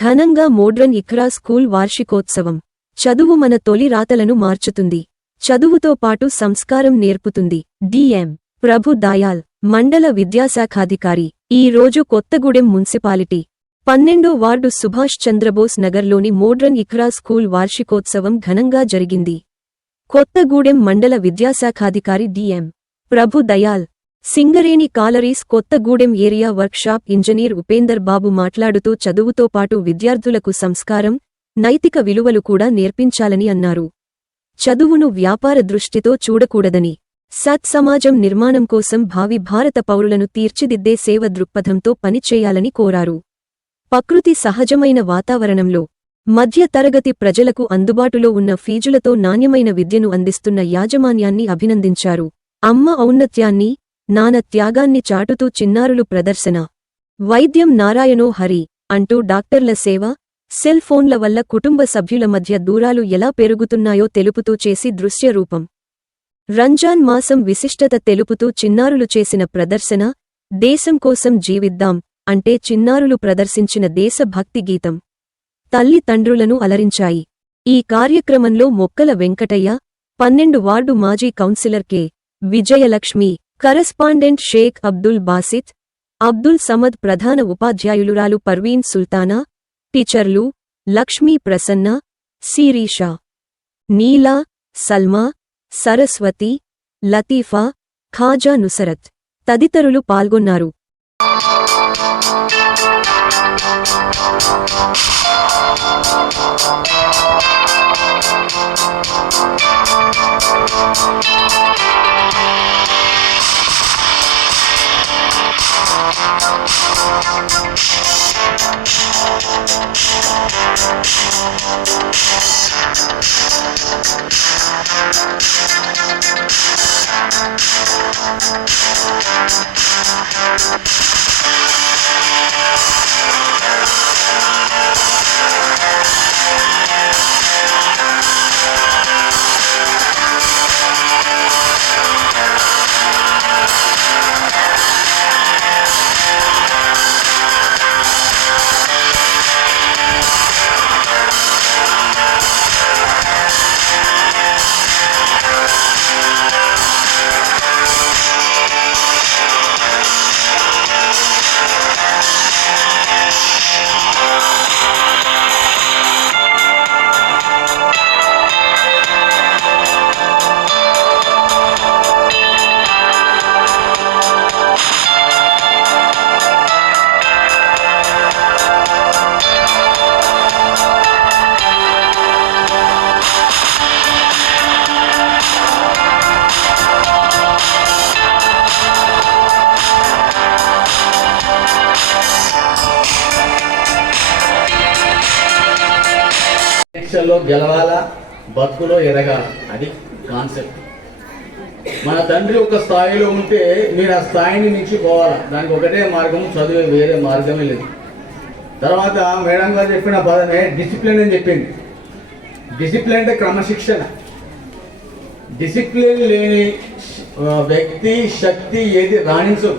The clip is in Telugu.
ఘనంగా మోడ్రన్ ఇఖ్రా స్కూల్ వార్షికోత్సవం. చదువు మన తొలి రాతలను మార్చుతుంది. చదువుతో పాటు సంస్కారం నేర్పుతుంది. డిఎం ప్రభు దయాల్, మండల విద్యాశాఖాధికారి. ఈ రోజు కొత్తగూడెం మున్సిపాలిటీ 12వ వార్డు సుభాష్ చంద్రబోస్ నగర్లోని మోడ్రన్ ఇఖ్రా స్కూల్ వార్షికోత్సవం ఘనంగా జరిగింది. కొత్తగూడెం మండల విద్యాశాఖాధికారి DM Prabhu Dayal, Singareni collieries Kothagudem area workshop engineer Upender Babu మాట్లాడుతూ చదువుతో పాటు విద్యార్థులకు సంస్కారం, నైతిక విలువలు కూడా నేర్పించాలని అన్నారు. చదువును వ్యాపార దృష్టితో చూడకూడదని, సత్సమాజం నిర్మాణం కోసం భావి భారత పౌరులను తీర్చిదిద్దే సేవ దృక్పథంతో పనిచేయాలని కోరారు. ప్రకృతి సహజమైన వాతావరణంలో మధ్య తరగతి ప్రజలకు అందుబాటులో ఉన్న ఫీజులతో నాణ్యమైన విద్యను అందిస్తున్న యాజమాన్యాన్ని అభినందించారు. అమ్మ ఔన్నత్యాన్ని, నాన్న త్యాగాన్ని చాటుతూ చిన్నారులు ప్రదర్శన. వైద్యం నారాయణో హరి అంటూ డాక్టర్ల సేవ, సెల్ ఫోన్ల వల్ల కుటుంబ సభ్యుల మధ్య దూరాలు ఎలా పెరుగుతున్నాయో తెలుపుతూ చేసి దృశ్య రూపం. రంజాన్ మాసం విశిష్టత తెలుపుతూ చిన్నారులు చేసిన ప్రదర్శన. దేశం కోసం జీవిద్దాం అంటే చిన్నారులు ప్రదర్శించిన దేశభక్తి గీతం తల్లి తండ్రులను అలరించాయి. ఈ కార్యక్రమంలో మొక్కల వెంకటయ్య, 12 వార్డు మాజీ councillor K Vijayalakshmi, correspondent Sheikh Abdul Basith, Abdul Samad, ప్రధాన ఉపాధ్యాయులురాలు పర్వీన్ సుల్తానా, టీచర్లు లక్ష్మీ ప్రసన్న, శిరీష, నీలా, సల్మా, సరస్వతి, లతీఫా, ఖాజా నుసరత్ తదితరులు పాల్గొన్నారు. పరీక్షల్లో గెలవాలా, బతుకులో ఎదగాల, అది కాన్సెప్ట్. మన తండ్రి ఒక స్థాయిలో ఉంటే మీరు ఆ స్థాయిని మించి పోవాలా. దానికి ఒకటే మార్గం, చదివే, వేరే మార్గమే లేదు. తర్వాత మేడం గారు చెప్పిన పదమే డిసిప్లిన్ అని చెప్పింది. డిసిప్లిన్ అంటే క్రమశిక్షణ. డిసిప్లిన్ లేని వ్యక్తి, శక్తి ఏది రాణించదు.